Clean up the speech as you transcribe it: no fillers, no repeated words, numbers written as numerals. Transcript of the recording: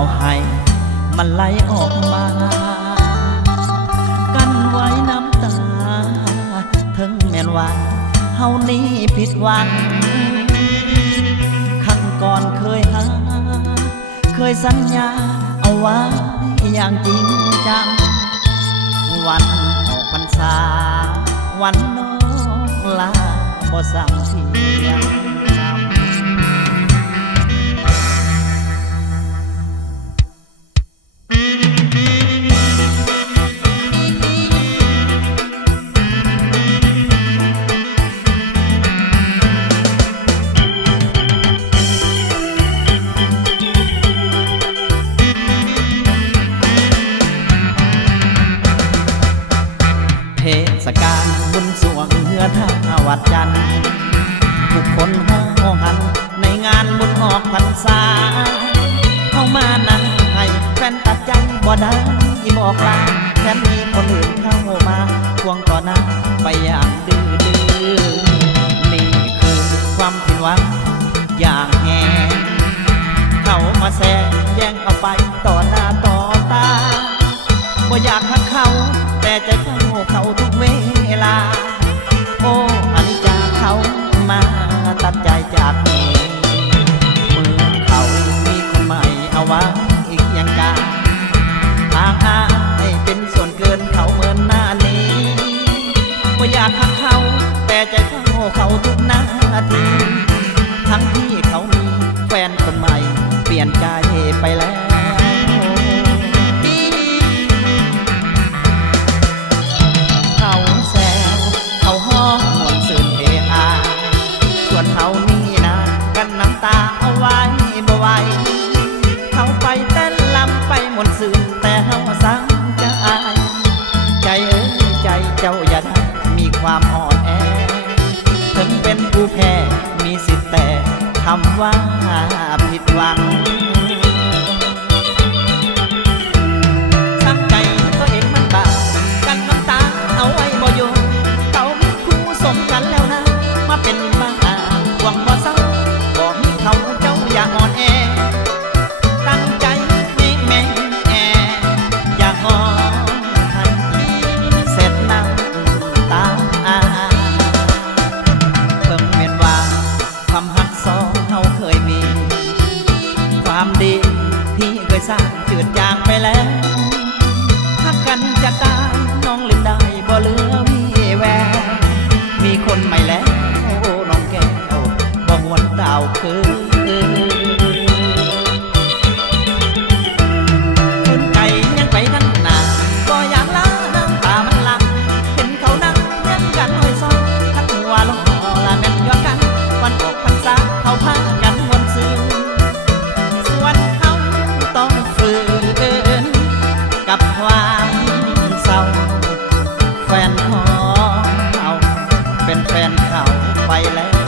าให้มันไหลออกมากันไว้น้ำตาถึงแม้นว่าเฮานี้ผิดหวังครั้งก่อนเคยหาเคยสัญญาเอาไว้อย่างจริงจังวันออกพรรษาวันน้องลาบ่สั่งเสียงเทศกาลบุญสวงเฮือท่าวัดจันทร์ทุกคนห้องหันในงานบุญออกพรรษาเข้ามานั่งให้แฟนตัดใจบ่ได้บอกลาแถมมีคนอื่นเข้ามาควงต่อหน้าไปอย่างดื้อนี่คือความผิดหวังอย่างแหงเขามาแซงแย่งเอาไปต่อหน้าต่อตาบ่อยากหักเขาแต่ใจเขาทุกเวลาโอ้อนิจจาเขามาตัดใจจากนี้เมื่อเขามีคนใหม่เอาไว้อีกอย่างกาทางหาให้เป็นส่วนเกินเขาเหมือนหน้านี้บ่อยากหักเขาแต่ใจเขาทุกนาทีทั้งที่เขามีแฟนคนใหม่เปลี่ยนใจไปแล้วเขานี่นะกันน้ำตาเอาไว้บ่ไหวเขาไปเต้นลำไปหมดสื่นแต่เขาสังจะอายใจเอ้ยใจเจ้าอย่าได้มีความอ่อนแอถึงเป็นผู้แพ้มีสิทธิ์แต่คำว่าผิดหวังสังใจตัวเองมันบาปกันน้ำตาเอาไว้บ่อยู่เขามีคู่สมกันแล้วนะมาเป็นบ้าหวังบ่เศร้าบอกให้เขาเจ้าอย่าอ่อนแอตั้งใจแม่อย่าอ่อนให้เสร็จน้ำตาเพิ่งเห็นว่าความหักสองเขาเคยมีความดีที่เคยสร้างจืดจางไปแล้วหักกันจะตายน้องลืมได้บ่เหลือวี่แววมีคนใหม่แล้วน้องแก้วบ่หวนดาวคือคุณใจยังไปข้างหน้าก็อยากล้าน้ำตามันหลังเห็นเขานั่งเล่นกันห้อยซ้อนทักหัวลงลาแม่นยอดกันวันออกพรรษาเขาพากันวนซื่อส่วนเขาต้องฝืนกับความเศร้าแฟนของเขาเป็นแฟนเขาไปแล้ว